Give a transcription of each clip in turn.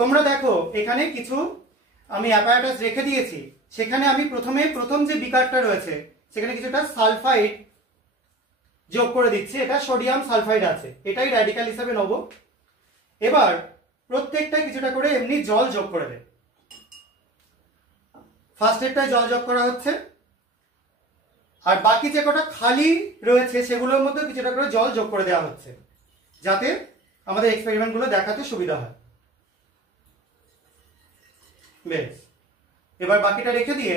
তোমরা দেখো এখানে কিছু আমি অ্যাপারেটাস রেখে দিয়েছি, সেখানে আমি প্রথম যে বিকারটা রয়েছে সেখানে কিছুটা সালফাইড যোগ করে দিচ্ছি। এটা সোডিয়াম সালফাইড আছে, এটাই র্যাডিক্যাল হিসাবে নেব। এবার প্রত্যেকটাই কিছুটা করে এমনি জল যোগ করে দেব। ফার্স্ট এরটায় জল যোগ করা হচ্ছে, আর বাকি যে কটা খালি রয়েছে সেগুলোর মধ্যে কিছুটা করে জল যোগ করে দেওয়া হচ্ছে, যাতে আমাদের এক্সপেরিমেন্টগুলো দেখাতে সুবিধা হয়। বেশ, এবার বাকিটা রেখে দিয়ে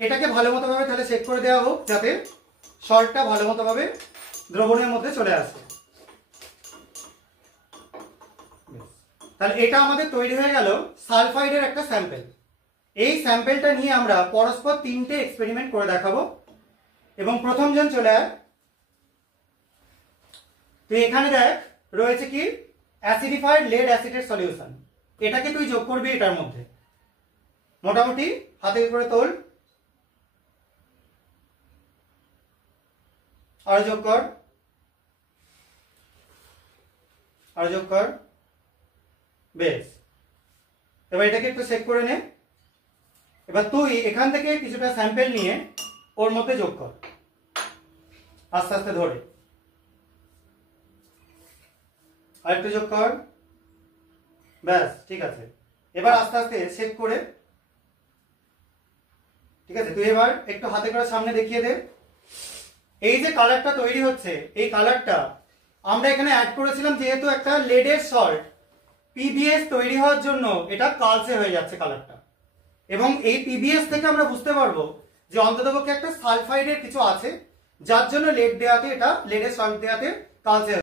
এটাকে ভালো মতো ভাবে তাহলে সেট করে দেওয়া হোক, যাতে সল্টটা ভালো মতো ভাবে দ্রবণের মধ্যে চলে আসে। তাহলে এটা আমাদের তৈরি হয়ে গেল সালফাইডের একটা স্যাম্পেল। এই স্যাম্পেলটা নিয়ে আমরা পরস্পর 3টে এক্সপেরিমেন্ট করে দেখাবো। এবং প্রথমজন চলে আয়। তো এখানে দেখ রয়েছে কি অ্যাসিডিফাইড লেড অ্যাসিডের সলিউশন, এটাকে তুই যোগ করবি এটার মধ্যে। মোটামুটি হাতে করে তোল, আর যোগ কর, আর যোগ কর। বেশ, এবার এটাকে একটু চেক করে নে। এবার তুই এখান থেকে কিছুটা স্যাম্পেল নিয়ে ওর মধ্যে যোগ কর, আস্তে আস্তে ধরে। আর একটু যোগ কর। ব্যাস, ঠিক আছে। এবার আস্তে আস্তে চেক করে, ঠিক আছে, তুই এবার একটু হাতে করে সামনে দেখিয়ে দে। এই যে কালারটা তৈরি হচ্ছে, এই কালারটা আমরা এখানে অ্যাড করেছিলাম যেহেতু একটা লেডের সল্ট, পিবিএস তৈরি হওয়ার জন্য এটা কালচে হয়ে যাচ্ছে কালারটা। এবং এই পিবিএস থেকে আমরা বুঝতে পারবো যে অন্ততপক্ষে একটা সালফাইডের কিছু আছে, যার জন্য লেড দেওয়াতে এটা লেডের সল্ট দেওয়াতে কালচে